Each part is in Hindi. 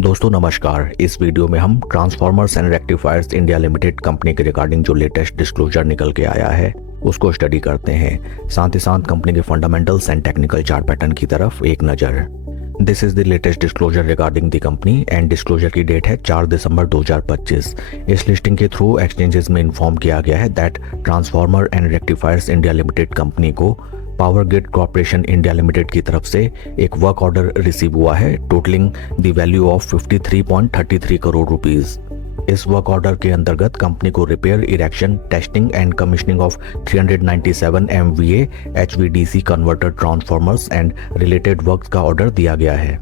दोस्तों नमस्कार। इस वीडियो में हम transformers and rectifiers India limited company के रिगार्डिंग जो लेटेस्ट डिस्क्लोजर निकल के आया है उसको स्टडी करते हैं। साथ ही साथ कंपनी के fundamentals and technical chart pattern की तरफ एक नज़र। This is the latest disclosure regarding the company and disclosure की डेट है 4 दिसंबर 2025। इस लिस्टिंग के थ्रू एक्सचेंजेस में इन्फॉर्म किया गया है that transformer and rectifiers India limited company को power grid corporation India limited की तरफ से एक वर्क ऑर्डर रिसीव हुआ है totalling the value of 53.33 crore rupees. इस वर्क ऑर्डर के अंतर्गत कंपनी को repair, erection, testing and commissioning of 397 MVA HVDC converter transformers and related works का ऑर्डर दिया गया है।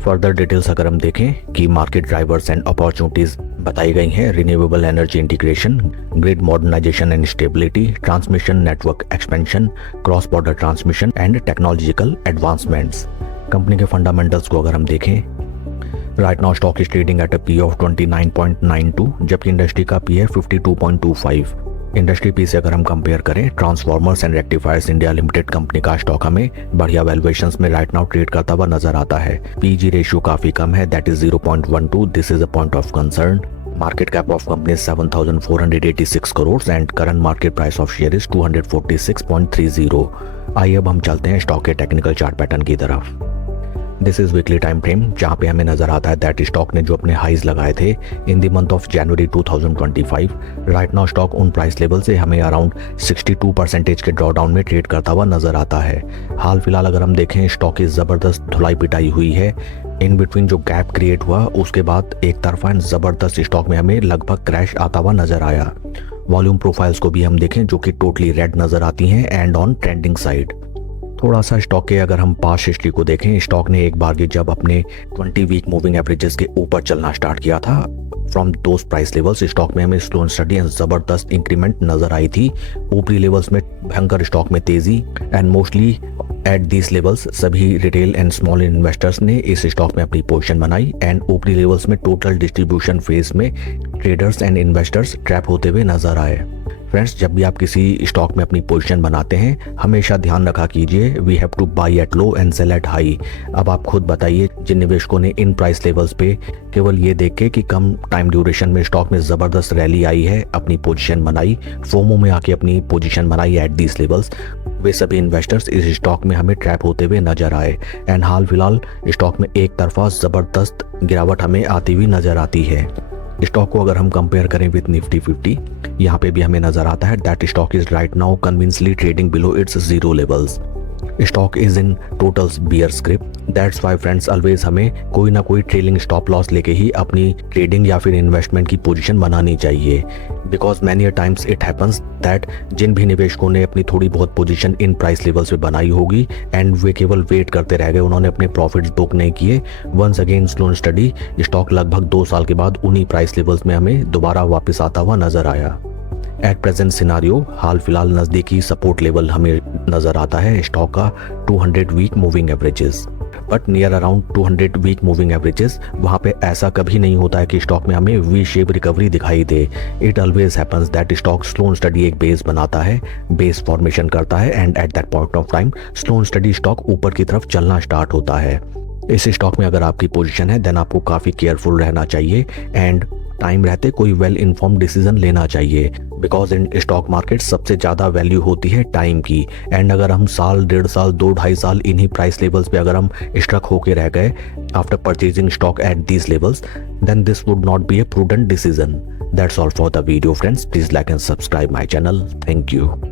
फर्दर डिटेल्स अगर हम देखें कि मार्केट ड्राइवर्स एंड अपॉर्चुनिटीज बताई गई हैं renewable energy integration, grid modernisation and stability, transmission network expansion, cross border transmission and technological advancements. Company के फंडामेंटल्स को अगर हम देखें, right now stock is trading at a P of 29.92 जबकि इंडस्ट्री का पी है 52.25। इंडस्ट्री पी से अगर हम कंपेयर करें, transformers and rectifiers India limited company का स्टॉक हमें बढ़िया वैल्यूएशंस में राइट नाउ ट्रेड करता हुआ नजर आता है। पीजी रेशियो काफी कम है, that is 0.12। This is a point of concern. Market cap of company 7,486 crore and current market price of share is 246.30। आइए अब हम चलते हैं स्टॉक के टेक्निकल चार्ट पैटर्न की तरफ। This is weekly time frame जहां पे हमें नजर आता है दैट स्टॉक ने जो अपने हाईज लगाए थे in the month of January 2025, right now stock उन प्राइस लेवल से हमें अराउंड 62% के ड्रॉडाउन में ट्रेड करता हुआ नजर आता है। हाल फिलहाल अगर हम देखें, स्टॉक की जबरदस्त धुलाई पिटाई हुई है। इन बिटवीन जो गैप क्रिएट हुआ उसके बाद एक तरफा एंड जबरदस्त स्टॉक में हमें लगभग क्रैश आता हुआ नजर आया। वॉल्यूम प्रोफाइल्स को भी हम देखें जो कि टोटली रेड नजर आती हैं एंड ऑन ट्रेंडिंग साइड। थोड़ा सा स्टॉक के अगर हम पास्ट हिस्ट्री को देखें, स्टॉक ने एक बार जब अपने 20 वीक मूविंग एवरेजेस के ऊपर चलना स्टार्ट किया था, from those price levels stock में हमें स्लो एंड स्टडी एंड जबरदस्त इंक्रीमेंट नजर आई थी। ऊपरी लेवल्स में भयंकर स्टॉक में तेजी and mostly at these levels सभी रिटेल एंड स्मॉल इन्वेस्टर्स ने इस स्टॉक में अपनी पोजीशन बनाई एंड ऊपरी लेवल्स में टोटल डिस्ट्रीब्यूशन फेज में ट्रेडर्स एंड इन्वेस्टर्स ट्रैप होते हुए नजर आए। फ्रेंड्स, जब भी आप किसी स्टॉक में अपनी पोजीशन बनाते हैं हमेशा ध्यान रखा कीजिए we have to buy at low and sell at high. अब आप खुद बताइए, जिन निवेशकों ने इन प्राइस लेवल्स पे केवल ये देख के कि कम टाइम ड्यूरेशन में स्टॉक में जबरदस्त रैली आई है अपनी पोजीशन बनाई, फोमो में आके अपनी पोजीशन बनाई एट दीस लेवल्स, वे सभी इन्वेस्टर्स इस स्टॉक में हमें ट्रैप होते हुए नजर आए एंड हाल फिलहाल स्टॉक में एक तरफा जबरदस्त गिरावट हमें आती हुई नजर आती है। स्टॉक को अगर हम कंपेयर करें विद निफ्टी 50, यहाँ पे भी हमें नजर आता है that stock is right now convincingly trading below its zero levels. Stock is in total bear script. That's why friends, always हमें कोई ना कोई ट्रेलिंग स्टॉप लॉस लेके ही अपनी ट्रेडिंग या फिर इन्वेस्टमेंट की पोजीशन बनानी चाहिए। Because many times it happens that जिन भी निवेशकों ने अपनी थोड़ी बहुत पोजीशन इन प्राइस लेवल्स पे बनाई होगी एंड वे केवल वेट करते रह गए, उन्होंने अपने प्रॉफिट्स बुक नहीं किए, once again slow and study stock लगभग 2 साल के बाद उन्हीं प्राइस लेवल्स में हमें दोबारा वापस आता हुआ नजर आया। एट प्रेजेंट सिनारियो हाल फिलहाल नज़दीकी सपोर्ट लेवल हमें नज़र आता है स्टॉक का 200 week moving averages, but near around 200 week moving averages वहाँ पे ऐसा कभी नहीं होता है कि स्टॉक में हमें वी शेप रिकवरी दिखाई दे। It always happens that stock slow and steady एक बेस बनाता है, बेस फॉर्मेशन करता है and at that point of time slow and study stock ऊपर की तरफ चलना स्टार्ट होता है। इस स्टॉक में अगर आपकी पोजीशन है देन आपको काफ़ी केयरफुल रहना चाहिए एंड टाइम रहते कोई वेल इन्फॉर्म्ड डिसीजन लेना चाहिए। बिकॉज इन स्टॉक मार्केट सबसे ज़्यादा वैल्यू होती है टाइम की एंड अगर हम साल, 1.5 साल, 2-2.5 साल इन्हीं प्राइस लेवल्स पे अगर हम स्ट्रक होके रह गए after purchasing stock at these levels then this would not be a prudent decision. That's all for the video friends, please like and subscribe my channel. Thank you.